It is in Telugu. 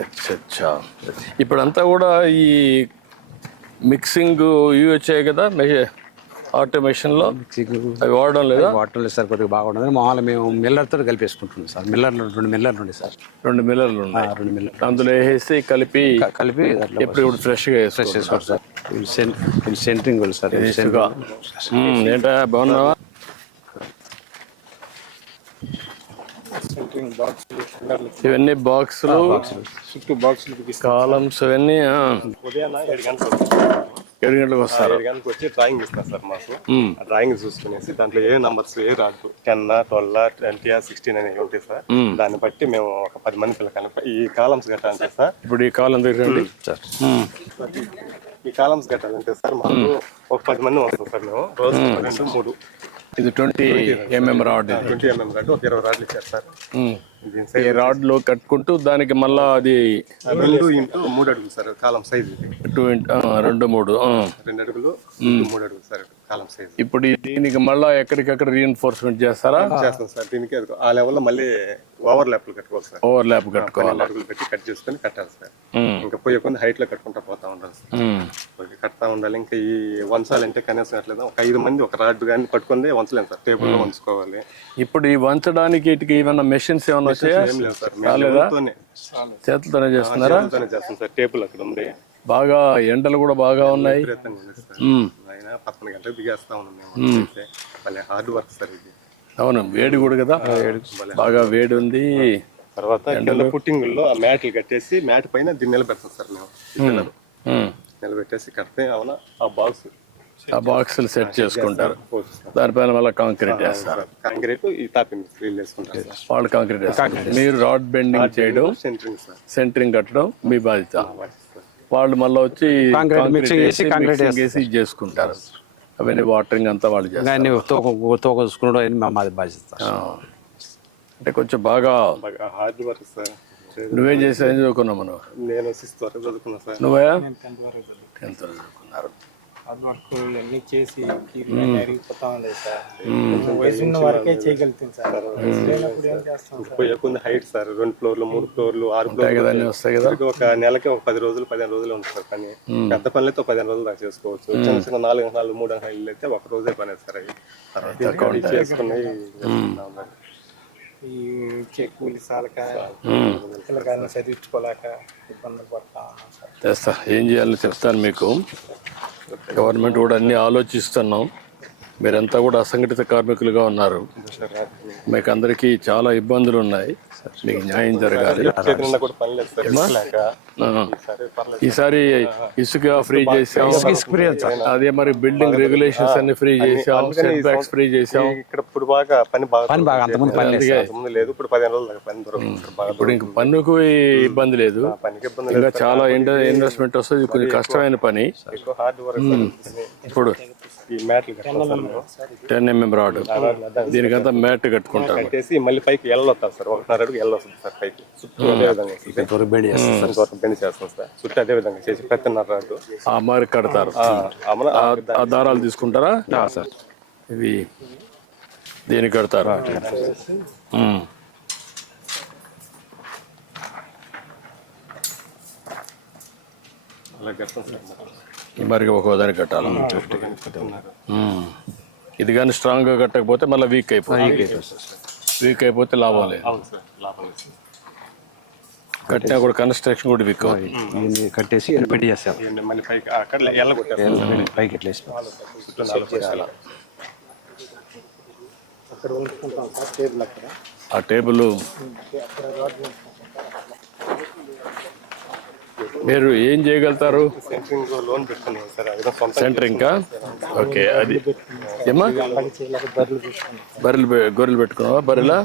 అచ్చా. ఇప్పుడంతా కూడా ఈ మిక్సింగ్ ఇవి వచ్చాయి కదా ఆటోమేషన్లో, అవి వాడడం లేదా? వాడటం లేదు సార్, కొద్దిగా బాగుండదు. మామూలుగా మేము మిల్లర్తో కలిపేసుకుంటున్నాం సార్. మిల్లర్లు 2 మిల్లర్లు ఉండే సార్. 2 మిల్లర్లు ఉన్నాయి. 2 మిల్లర్ అందులో వేసి కలిపి ఎప్పుడు ఫ్రెష్గా చేసుకోండి సార్. సెంటరింగ్ వాళ్ళు సార్. ఏంటా బాగున్నావా? ఇవన్నీ బాక్సులు, కాలమ్స్, ఇవన్నీ 7 గంటలకు వస్తారు. 7 గంటలకు వచ్చి డ్రాయింగ్ ఇస్తారు సార్ మాకు. డ్రాయింగ్ చూసుకునేసి దాంట్లో ఏ నంబర్స్ ఏ రాదు, 10, 12, 20, 16 అనేవి ఉంటాయి సార్. దాన్ని బట్టి మేము ఒక 10 మంది పిల్లకాయలు ఈ కాలమ్స్ కట్టాలంటే సార్. ఇప్పుడు ఈ కాలం దగ్గర సార్, ఈ కాలమ్స్ కట్టాలంటే సార్ మాకు ఒక 10 మంది వస్తాం సార్. మేము రోజు 2, 3. ఇది 20 mm రాడ్. 20 mm రాడ్ ఒక 20 రాడ్లు ఇచ్చారు సార్. ఈ రాడ్ లో కట్టుకుంటూ దానికి మళ్ళా అది 2 x 3 అడుగులు సార్ కాలం సైజ్. 2 2 3 2 అడుగులు 3 అడుగులు సార్ కాలం సైజ్. ఇప్పుడు దీనికి మళ్ళా ఎక్కడికక్కడ రీఎన్ఫోర్స్మెంట్ చేస్తారా? చేస్తాం సార్. దీనికి ఆ లెవెల్లో మళ్ళీ ఓవర్ ల్యాప్లు కట్టుకోవాలి సార్. ఓవర్ ల్యాప్ కట్టుకోవాలి. అడుగులు పెట్టి కట్ చేసుకొని కట్టాలి సార్. ఇంకా పోయే కొన్ని హైట్ లో కట్టుకుంటా పోతా ఉండాలి సార్. కడతా ఉండాలి. ఇంకా ఈ వంచాలంటే కనీసం అట్లేదు ఒక 5 మంది ఒక రాడ్ కానీ పట్టుకుంది వంచలేము సార్. టేబుల్ లో వంచుకోవాలి. ఇప్పుడు ఈ వంచడానికి ఇటుకి ఏమన్నా మెషిన్స్ ఏమన్నా వచ్చాయా? చేతులతోనే చేస్తున్నారా? చేస్తాం సార్. టేబుల్ అక్కడ ఉంది. బాగా ఎండలు కూడా బాగా ఉన్నాయి. 11 గంటలకు దిగేస్తా ఉన్నాం. హార్డ్ వర్క్ సార్ ఇది. అవును, వేడి కూడా కదా, బాగా వేడి ఉంది. తర్వాత పుట్టింగ్ లో ఆ మ్యాట్లు కట్టేసి మ్యాట్ పైన దీన్ని నిలబెడతాం సార్ మేము. నిలబెట్టేసి కడితే అవునా ఆ బాక్సులు సెట్ చేసుకుంటారు. దానిపైన మళ్ళీ కాంక్రీట్ వేస్తారు. కాంక్రీట్ ఈ తాపింగ్ వేసుకుంటారు. వాళ్ళు కాంక్రీట్ వేస్తారు. మీరు రాడ్ బెండింగ్ చేయడం, సెంటరింగ్ కట్టడం మీ బాధ్యత. వాళ్ళు మళ్ళీ వచ్చి కాంక్రీట్ వేసి చేసుకుంటారు. అవన్నీ వాటరింగ్ అంతా వాళ్ళు చేస్తారు. మాది బాధ్యత. అంటే కొంచెం బాగా హార్డ్ వర్క్ సార్. నువ్వేం చేసా? ఏం చదువుకున్నావు? మనం నేను 6th వరకు చదువుకున్నా సార్. నువ్వా? 10th వరకు చదువుకున్నారు. హార్డ్ వర్క్ ఇవన్నీ చేసి అరిగిపోతా ఉంది సార్. వయసు ఉన్న వరకే చేయగలుగుతుంది సార్. పోయే కొన్ని హైట్ సార్. 2 ఫ్లోర్లు 3 ఫ్లోర్లు 6 ఫ్లోర్లు వస్తాయి కదా. ఒక నెలకి ఒక 10 రోజులు 15 రోజులు ఉంటుంది సార్. కానీ పెద్ద పనులైతే 15 రోజులు దాకా చేసుకోవచ్చు. చిన్న చిన్న 4 గంటలు 3 గంటలు అయితే ఒక రోజే పని సార్. అవి చేసుకున్నాయి. ఈ కూలి సాలక పిల్లకాయలను చదివించుకోలేక ఇబ్బందులు పడతా ఉన్నాం సార్. ఏం చేయాలో చెప్తాను మీకు. గవర్నమెంట్ కూడా అన్ని ఆలోచిస్తున్నాం. మీరంతా కూడా అసంఘటిత కార్మికులుగా ఉన్నారు. మీకు అందరికీ చాలా ఇబ్బందులు ఉన్నాయి. మీకు న్యాయం జరగాలి. ఈసారి ఇసుక ఫ్రీ చేసాం. అదే మరి బిల్డింగ్ రెగ్యులేషన్స్ అన్ని ఫ్రీ చేసాం. సెట్ బ్యాక్స్ ఫ్రీ చేసాం. ఇప్పుడు బాగా పని బాగా లేదు. ఇప్పుడు 15 రోజులు పని దొరుకుతుంది. ఇప్పుడు ఇంక పన్నుకు ఇబ్బంది లేదు. ఇంకా చాలా ఇన్వెస్ట్మెంట్ వస్తుంది. కొంచెం కష్టమైన పని. ఇప్పుడు 10 mm రాడ్, దీనికంతా మ్యాట్ కట్టుకుంటారు. కట్టేసి మళ్ళీ పైకి ఎల్లొస్తారు సార్. 1.5 అడుగు ఎల్లొస్తుంది సార్ పైకి. చుట్టూ అదే విధంగా బెండ్ చేస్తాం సార్. చుట్టూ అదే విధంగా చేసి 10.5 రాడ్ ఆ మరి కడతారు. ఆ దారాలు తీసుకుంటారా సార్? ఇవి దీనికి కడతారు. అలా కడతాం సార్. మరి ఒక్కోదానికి కట్టాలి. ఇది కానీ స్ట్రాంగ్ గా కట్టకపోతే మళ్ళీ వీక్ అయిపోతే లాభం లేదు. కట్టినా కూడా కన్స్ట్రక్షన్ కూడా వీక్ అవుతుంది. కట్టేసి పెట్టి చేస్తాం. పైకి ఆ టేబుల్ మీరు ఏం చేయగలుగుతారు? సెంటరింగ్. ఓకే. అది ఏమా గొర్రెలు పెట్టుకున్నావా? బర్రెలా